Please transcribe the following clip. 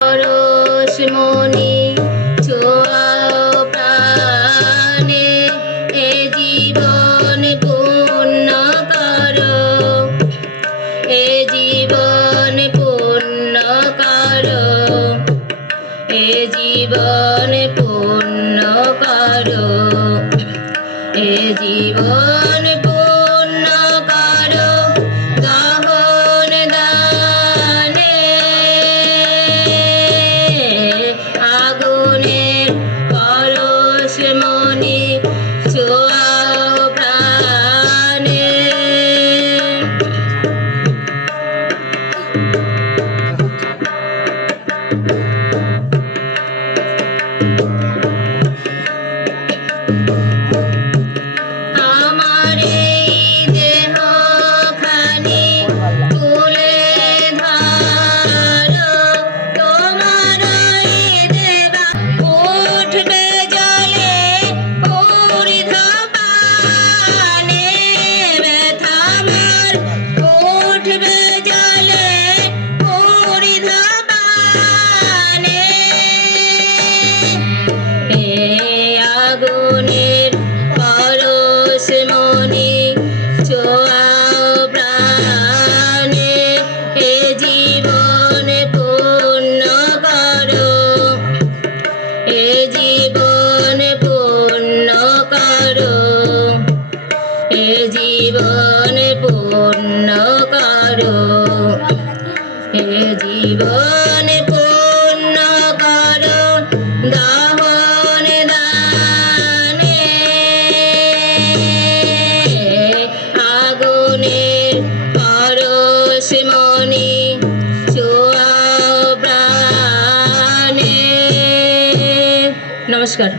পরশমণি ছোঁয়াও প্রাণে, এ জীবন পূর্ণ করো, এ জীবন পূর্ণ করো, এ জীবন পূর্ণ করো, এ জীবন পূর্ণ করো দহন দানে, আগুনের পরশমণি ছোঁয়াও প্রাণে। আমার এই দেহখানি তুলে ধরো, তোমার এই দেবা উঠবে জলে ঊর্ধ্বপানে, ব্যথা আমার উঠবে জলে ঊর্ধ্বপানে, এ আগুনের পরশমণি ছোঁয়াও প্রাণে, এ জীবন পূর্ণ করো, এ জীবন পূর্ণ করো, এ জীবন পূর্ণ করো, এ জীবন পূর্ণ করো দহন দানে, আগুনের পরশমণি ছোঁয়াও প্রাণে। নমস্কার।